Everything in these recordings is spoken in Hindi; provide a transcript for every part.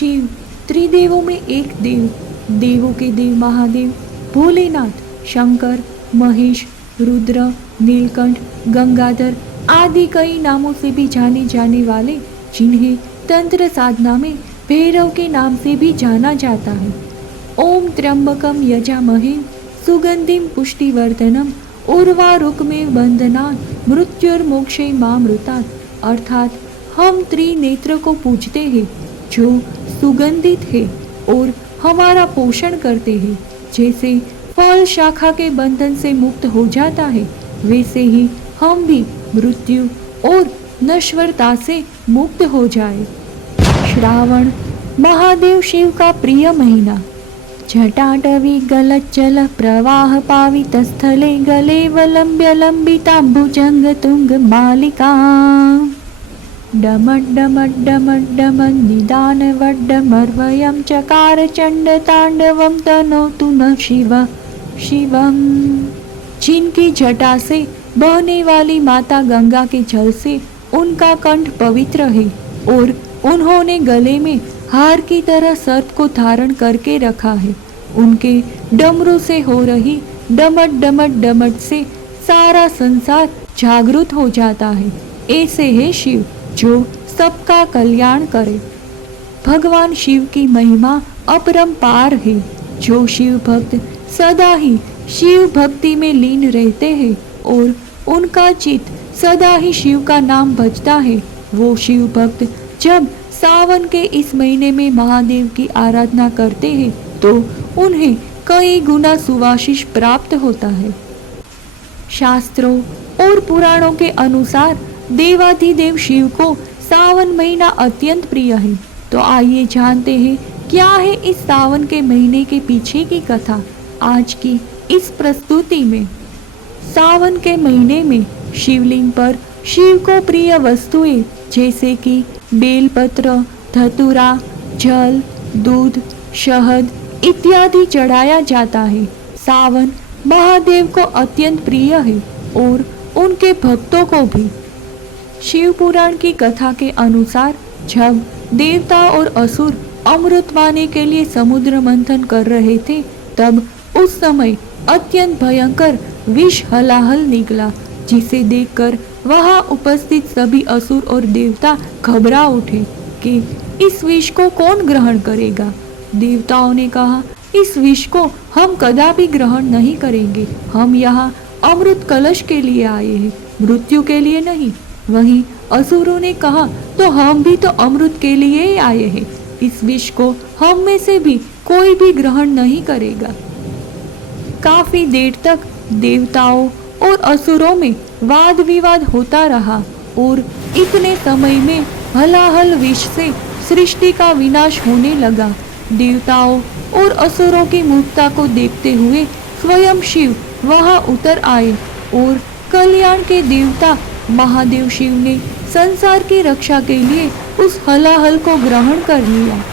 शिव त्रिदेवों में एक देव, देवों के देव महादेव, भोलेनाथ, शंकर, महेश, रुद्र, नीलकंठ, गंगाधर आदि कई नामों से भी जाने जाने वाले, जिन्हें तंत्र साधना में भैरव के नाम से भी जाना जाता है। ओम त्र्यंबकम यजामहे सुगंधिम पुष्टिवर्धनम उर्वारुकमेव बंधनात् मृत्युर्मोक्षे मामृतात्, अर्थात हम त्रिनेत्र को पूजते हैं जो सुगंधित है और हमारा पोषण करते हैं। जैसे फल शाखा के बंधन से मुक्त हो जाता है, वैसे ही हम भी मृत्यु और नश्वरता से मुक्त हो जाए। श्रावण महादेव शिव का प्रिय महीना। जटाटवी गलज्जल प्रवाह पावित स्थले गलेवलंब्य लंबिताम्बुजंग तुंग मालिका डमड्डमड्डमड्डमड्डमन् निदान वड्डमर्वयं चकार चंड तांडवं तनोतु न शिव शिवम। जिनकी जटा से बहने वाली माता गंगा के जल से उनका कंठ पवित्र है और उन्होंने गले में हार की तरह सर्प को धारण करके रखा है, उनके डमरू से हो रही डमट डमट डमट से सारा संसार जागृत हो जाता है। ऐसे है शिव जो सबका कल्याण करे। भगवान शिव की महिमा अपरंपार है। जो शिव भक्त सदा ही शिव भक्ति में लीन रहते हैं और उनका चित्त सदा ही शिव का नाम भजता है, वो शिव भक्त जब सावन के इस महीने में महादेव की आराधना करते हैं तो उन्हें कई गुना सुवासिश प्राप्त होता है। शास्त्रों और पुराणों के अनुसार देवाधिदेव शिव को सावन महीना अत्यंत प्रिय है। तो आइए जानते हैं क्या है इस सावन के महीने के पीछे की कथा आज की इस प्रस्तुति में। सावन के महीने में शिवलिंग पर शिव को प्रिय वस्तुएं जैसे कि बेलपत्र, धतूरा, जल, दूध, शहद इत्यादि चढ़ाया जाता है। सावन महादेव को अत्यंत प्रिय है और उनके भक्तों को भी। शिव पुराण की कथा के अनुसार जब देवता और असुर अमृत पाने के लिए समुद्र मंथन कर रहे थे, तब उस समय अत्यंत भयंकर विष हलाहल निकला, जिसे देखकर वहां उपस्थित सभी असुर और देवता घबरा उठे कि इस विष को कौन ग्रहण करेगा। देवताओं ने कहा, इस विष को हम कदापि ग्रहण नहीं करेंगे, हम यहाँ अमृत कलश के लिए आए हैं, मृत्यु के लिए नहीं। वहीं असुरों ने कहा, तो हम भी तो अमृत के लिए ही आए हैं, इस विष को हम में से भी कोई भी ग्रहण नहीं करेगा। काफी देर तक देवताओं और असुरों में वाद विवाद होता रहा और इतने समय में हलाहल विष से सृष्टि का विनाश होने लगा। देवताओं और असुरों की मूर्खता को देखते हुए स्वयं शिव वहां उतर आए और कल्याण के देवता महादेव शिव ने संसार की रक्षा के लिए उस हलाहल को ग्रहण कर लिया।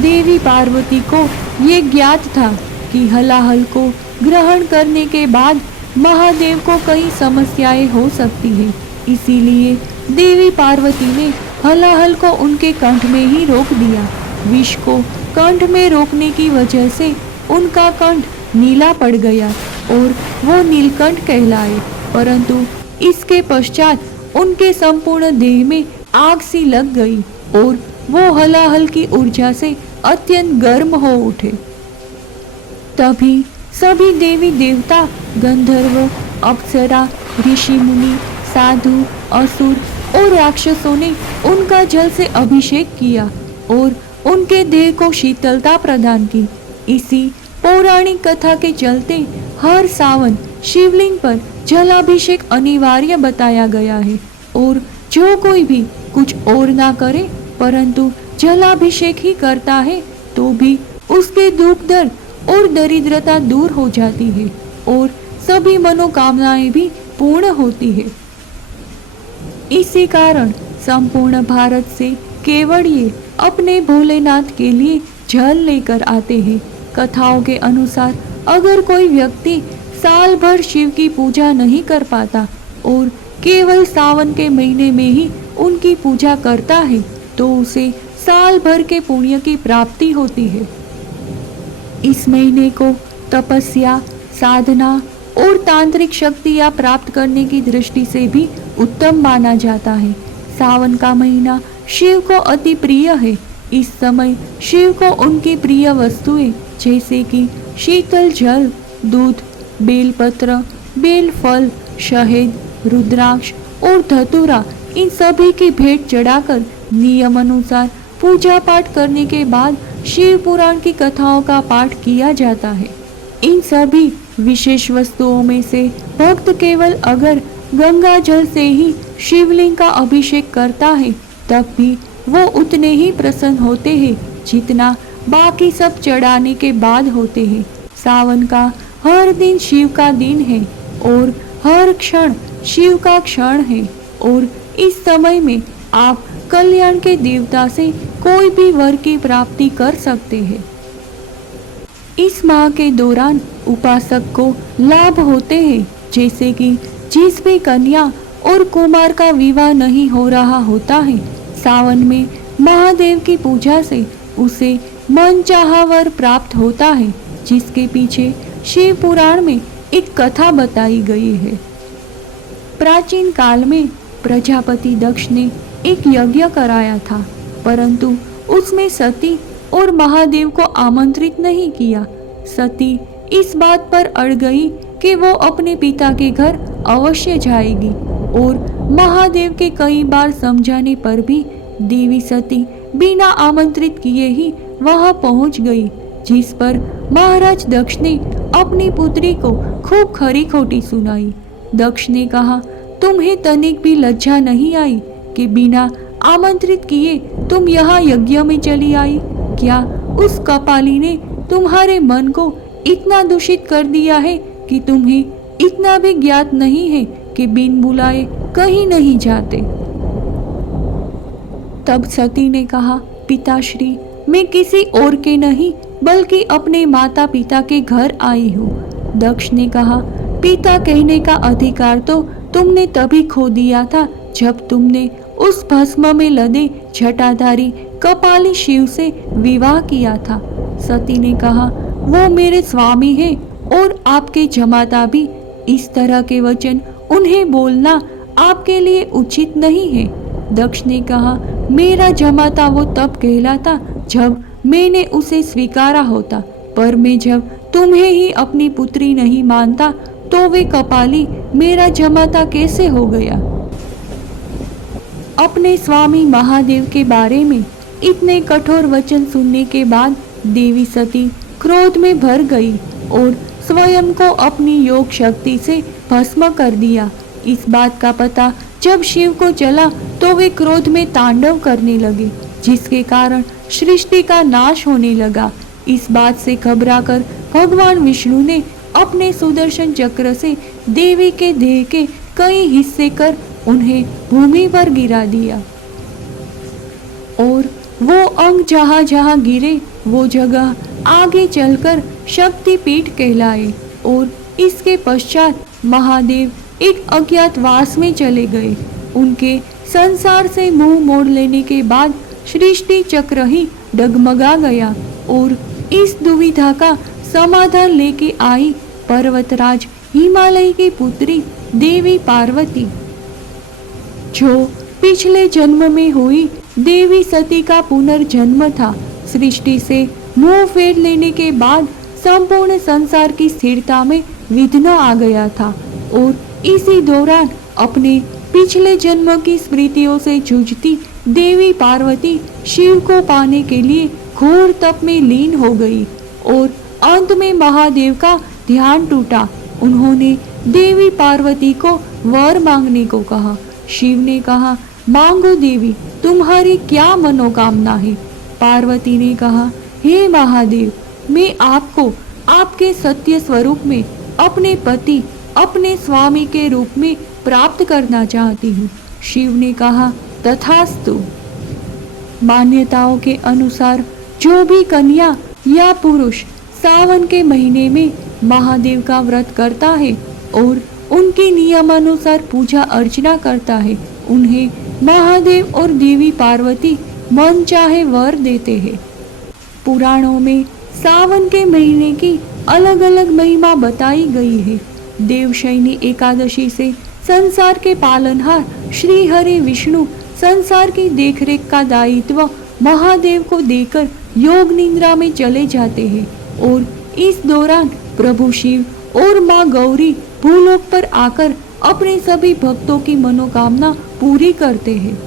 देवी पार्वती को ये ज्ञात था कि हलाहल को ग्रहण करने के बाद महादेव को कई समस्याएं हो सकती हैं, इसीलिए देवी पार्वती ने हलाहल को उनके कंठ में ही रोक दिया। विष को कंठ में रोकने की वजह से उनका कंठ नीला पड़ गया और वो नीलकंठ कहलाए, परंतु इसके पश्चात उनके संपूर्ण देह में आग सी लग गई और वो हलाहल की ऊर्जा से अत्यंत गर्म हो उठे। तभी सभी देवी देवता, गंधर्व, अप्सरा, ऋषि मुनि, साधु, असुर और राक्षसों ने उनका जल से अभिषेक किया और उनके देह को शीतलता प्रदान की। इसी पौराणिक कथा के चलते हर सावन शिवलिंग पर जलाभिषेक अनिवार्य बताया गया है और जो कोई भी कुछ और ना करे परंतु जलाभिषेक ही करता है तो भी उसके दुख दर्द और दरिद्रता दूर हो जाती है और सभी मनोकामनाएं भी पूर्ण होती है। इसी कारण संपूर्ण भारत से केवड़िए अपने भोलेनाथ के लिए जल लेकर आते हैं। कथाओं के अनुसार अगर कोई व्यक्ति साल भर शिव की पूजा नहीं कर पाता और केवल सावन के महीने में ही उनकी पूजा करता है तो उसे साल भर के पुण्य की प्राप्ति होती है। इस महीने को तपस्या, साधना और तांत्रिक शक्तियाँ प्राप्त करने की दृष्टि से भी उत्तम माना जाता है। सावन का महीना शिव को अति प्रिय है। इस समय शिव को उनकी प्रिय वस्तुएं जैसे कि शीतल जल, दूध, बेलपत्र, बेल फल, शहद, रुद्राक्ष और धतूरा, इन सभी की भेंट चढ़ाकर नियम अनुसार पूजा पाठ करने के बाद शिव पुराण की कथाओं का पाठ किया जाता है। इन सभी विशेष वस्तुओं में से भक्त केवल अगर गंगा जल से ही शिवलिंग का अभिषेक करता है तब भी वो उतने ही प्रसन्न होते हैं जितना बाकी सब चढ़ाने के बाद होते हैं। सावन का हर दिन शिव का दिन है और हर क्षण शिव का क्षण है और इस समय में आप कल्याण के देवता से कोई भी वर की प्राप्ति कर सकते हैं। इस माह के दौरान उपासक को लाभ होते हैं, जैसे कि जिस भी कन्या और कुमार का विवाह नहीं हो रहा होता है, सावन में महादेव की पूजा से उसे मनचाहा वर प्राप्त होता है, जिसके पीछे शिव पुराण में एक कथा बताई गई है। प्राचीन काल में प्रजापति दक्ष ने एक यज्ञ कराया था, परंतु उसमें सती और महादेव को आमंत्रित नहीं किया। सती इस बात पर अड़ गई कि वो अपने पिता के घर अवश्य जाएगी और महादेव के कई बार समझाने पर भी देवी सती बिना आमंत्रित किए ही वहां पहुंच गई, जिस पर महाराज दक्ष ने अपनी पुत्री को खूब खरी खोटी सुनाई। दक्ष ने कहा, तुम्हें तनिक भी लज्जा नहीं आई कि बिना आमंत्रित किए तुम यहाँ यज्ञ में चली आई? क्या उस कपाली ने तुम्हारे मन को इतना दूषित कर दिया है कि तुम्हें इतना भी ज्ञात नहीं है कि बिन बुलाए कहीं नहीं जाते? तब सती ने कहा, पिताश्री, मैं किसी और के नहीं बल्कि अपने माता पिता के घर आई हूँ। दक्ष ने कहा, पिता कहने का अधिकार तो तुमने तभी खो दिया था जब तुमने उस भस्म में लदे जटाधारी कपाली शिव से विवाह किया था। सती ने कहा, वो मेरे स्वामी हैं और आपके जमाता भी। इस तरह के वचन उन्हें बोलना आपके लिए उचित नहीं है। दक्ष ने कहा, मेरा जमाता वो तब कहलाता जब मैंने उसे स्वीकारा होता, पर मैं जब तुम्हें ही अपनी पुत्री नहीं मानता तो वे कपाली मेरा जमाता कैसे हो गया? अपने स्वामी महादेव के बारे में इतने कठोर वचन सुनने के बाद देवी सती क्रोध में भर गई और स्वयं को अपनी योग शक्ति से भस्म कर दिया। इस बात का पता जब शिव को चला तो वे क्रोध में तांडव करने लगे, जिसके कारण सृष्टि का नाश होने लगा। इस बात से घबराकर भगवान विष्णु ने अपने सुदर्शन चक्र से देवी के देह के कई हिस्से कर उन्हें भूमि पर गिरा दिया और वो अंग जहाँ जहाँ गिरे वो जगह आगे चलकर शक्तिपीठ कहलाए और इसके पश्चात महादेव एक अज्ञातवास में चले गए। उनके संसार से मुंह मोड़ लेने के बाद सृष्टि चक्र ही डगमगा गया और इस दुविधा का समाधान लेके आई पर्वतराज हिमालय की पुत्री देवी पार्वती, जो पिछले जन्म में हुई देवी सती का पुनर्जन्म था। सृष्टि से मुंह फेर लेने के बाद संपूर्ण संसार की स्थिरता में विघ्न आ गया था और इसी दौरान अपने पिछले जन्म की स्मृतियों से जूझती देवी पार्वती शिव को पाने के लिए घोर तप में लीन हो गई और अंत में महादेव का ध्यान टूटा। उन्होंने देवी पार्वती को वर मांगने को कहा। शिव ने कहा, मांगो देवी, तुम्हारी क्या मनोकामना है? पार्वती ने कहा, हे महादेव, मैं आपको आपके सत्य स्वरूप में अपने पति, अपने स्वामी के रूप में प्राप्त करना चाहती हूँ। शिव ने कहा, तथास्तु। मान्यताओं के अनुसार जो भी कन्या या पुरुष सावन के महीने में महादेव का व्रत करता है और उनकी नियमानुसार पूजा अर्चना करता है, उन्हें महादेव और देवी पार्वती मन चाहे वर देते हैं। पुराणों में सावन के महीने की अलग अलग महिमा बताई गई है। देवशयनी एकादशी से संसार के पालनहार श्री हरि विष्णु संसार की देखरेख का दायित्व महादेव को देकर योग निद्रा में चले जाते हैं और इस दौरान प्रभु शिव और माँ गौरी भूलोक पर आकर अपने सभी भक्तों की मनोकामना पूरी करते हैं।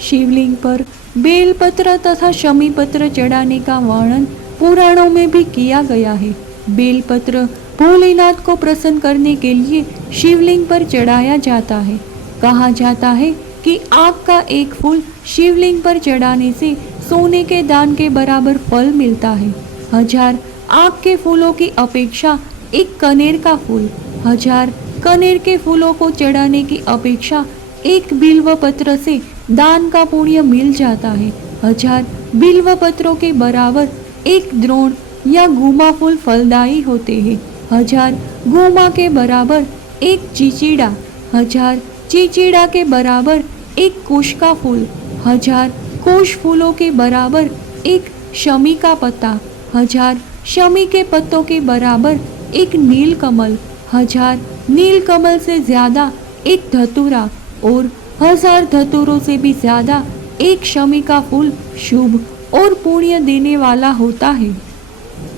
शिवलिंग पर बेलपत्र तथा शमी पत्र चढ़ाने का वर्णन पुराणों में भी किया गया है। बेलपत्र भोलेनाथ को प्रसन्न करने के लिए शिवलिंग पर चढ़ाया जाता है। कहा जाता है कि आग का एक फूल शिवलिंग पर चढ़ाने से सोने के दान के बराबर फल मिलता है। 1000 आग के फूलों की अपेक्षा एक कनेर का फूल, 1000 कनेर के फूलों को चढ़ाने की अपेक्षा एक बिल्व पत्र से दान का पुण्य मिल जाता है। 1000 बिल्व पत्रों के बराबर एक द्रोण या गुमा फूल फलदायी होते हैं। 1000 गुमा के बराबर एक चिचिड़ा, 1000 चिचिड़ा के बराबर एक कुश का फूल, 1000 कुश फूलों के बराबर एक शमी का पत्ता, 1000 शमी के पत्तों के बराबर एक नील कमल, 1000 नील कमल से ज्यादा एक धतूरा और 1000 धतूरों से भी ज्यादा एक शमी का फूल शुभ और पुण्य देने वाला होता है।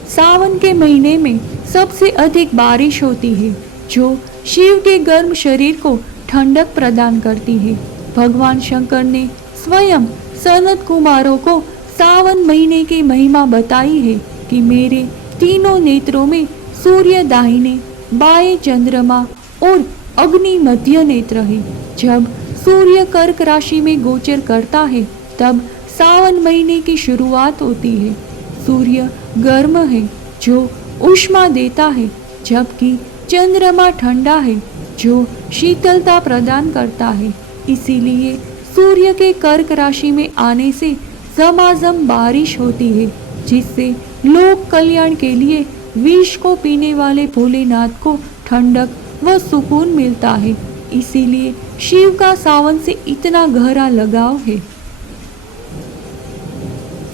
सावन के महीने में सबसे अधिक बारिश होती है जो शिव के गर्म शरीर को ठंडक प्रदान करती है। भगवान शंकर ने स्वयं सनत कुमारों को सावन महीने की महिमा बताई है कि मेरे तीनों नेत्रों में सूर्य दाहिने, बाएं चंद्रमा और अग्नि मध्य नेत्र है। जब सूर्य कर्क राशि में गोचर करता है तब सावन महीने की शुरुआत होती है। सूर्य गर्म है जो ऊष्मा देता है, जबकि चंद्रमा ठंडा है जो शीतलता प्रदान करता है। इसीलिए सूर्य के कर्क राशि में आने से झमाझम बारिश होती है, जिससे लोक कल्याण के लिए विष को पीने वाले भोलेनाथ को ठंडक व सुकून मिलता है। इसीलिए शिव का सावन से इतना गहरा लगाव है।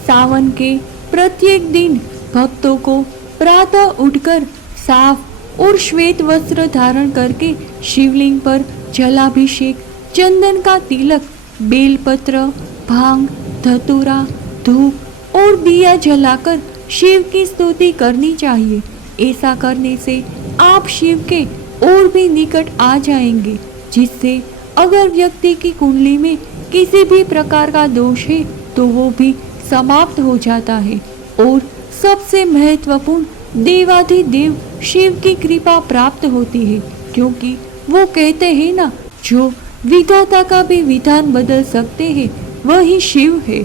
सावन के प्रत्येक दिन भक्तों को प्रातः उठकर साफ और श्वेत वस्त्र धारण करके शिवलिंग पर जलाभिषेक, चंदन का तिलक, बेलपत्र, भांग, धतूरा, धूप और दिया जलाकर शिव की स्तुति करनी चाहिए। ऐसा करने से आप शिव के और भी निकट आ जाएंगे, जिससे अगर व्यक्ति की कुंडली में किसी भी प्रकार का दोष है तो वो भी समाप्त हो जाता है और सबसे महत्वपूर्ण देवाधिदेव शिव की कृपा प्राप्त होती है, क्योंकि वो कहते हैं ना, जो विधाता का भी विधान बदल सकते हैं वही शिव है।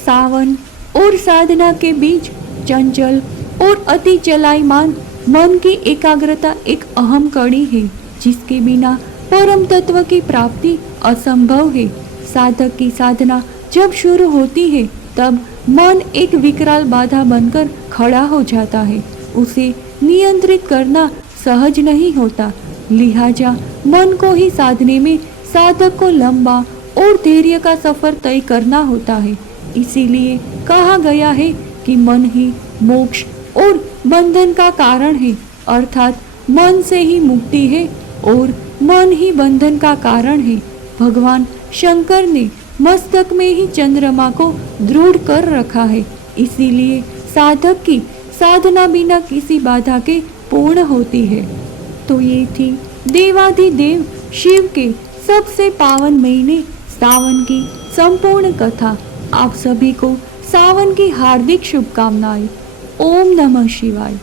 सावन और साधना के बीच चंचल और अति चलायमान मन की एकाग्रता एक अहम कड़ी है, जिसके बिना परम तत्व की प्राप्ति असंभव है। साधक की साधना जब शुरू होती है तब मन एक विकराल बाधा बनकर खड़ा हो जाता है। उसे नियंत्रित करना सहज नहीं होता, लिहाजा मन को ही साधने में साधक को लंबा और धैर्य का सफर तय करना होता है। इसीलिए कहा गया है कि मन ही मोक्ष और बंधन का कारण है, अर्थात मन से ही मुक्ति है और मन ही बंधन का कारण है। भगवान शंकर ने मस्तक में ही चंद्रमा को दृढ़ कर रखा है, इसीलिए साधक की साधना बिना किसी बाधा के पूर्ण होती है। तो ये थी देवाधिदेव शिव के सबसे पावन महीने सावन की संपूर्ण कथा। आप सभी को सावन की हार्दिक शुभकामनाएं। ओम नमः शिवाय।